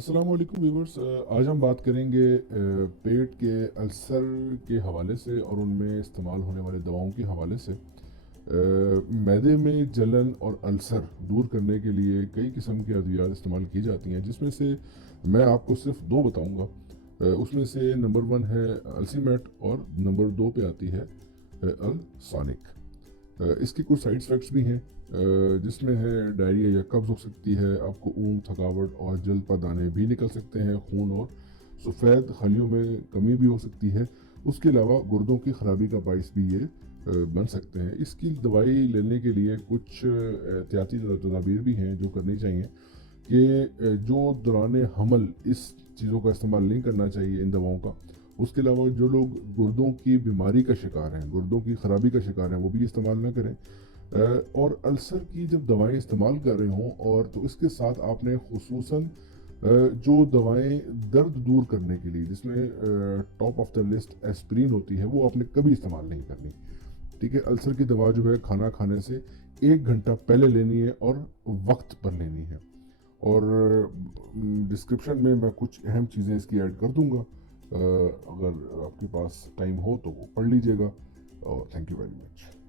अस्सलाम वालेकुम व्यूवर्स। आज हम बात करेंगे पेट के अल्सर के हवाले से और उनमें इस्तेमाल होने वाली दवाओं के हवाले से। मैदे में जलन और अल्सर दूर करने के लिए कई किस्म की अद्वियात इस्तेमाल की जाती हैं, जिसमें से मैं आपको सिर्फ दो बताऊंगा। उसमें से नंबर 1 है अल्सीमेट और नंबर 2 पे आती है अल्सानिक। इसके कुछ साइड इफ़ेक्ट्स भी हैं, जिसमें है डायरिया या कब्ज़ हो सकती है, आपको ऊँग, थकावट और जल्द पर दाने भी निकल सकते हैं, खून और सफ़ेद खलियों में कमी भी हो सकती है। उसके अलावा गुर्दों की ख़राबी का बाइस भी ये बन सकते हैं। इसकी दवाई लेने के लिए कुछ एहतियाती तदाबीर भी हैं जो करनी चाहिए कि जो दौरान हमल इस चीज़ों का इस्तेमाल नहीं करना चाहिए इन दवाओं का। उसके अलावा जो लोग गुर्दों की बीमारी का शिकार हैं, गुर्दों की ख़राबी का शिकार हैं, वो भी इस्तेमाल ना करें। और अल्सर की जब दवाएं इस्तेमाल कर रहे हों और तो इसके साथ आपने खुसूसन जो दवाएं दर्द दूर करने के लिए, जिसमें top of the list aspirin होती है, वो आपने कभी इस्तेमाल नहीं करनी। ठीक है, अल्सर की दवा जो है खाना खाने से 1 घंटा पहले लेनी है और वक्त पर लेनी है। और डिस्क्रिप्शन में मैं कुछ अहम चीज़ें इसकी ऐड कर दूंगा। अगर आपके पास टाइम हो तो वो पढ़ लीजिएगा। और थैंक यू वेरी मच।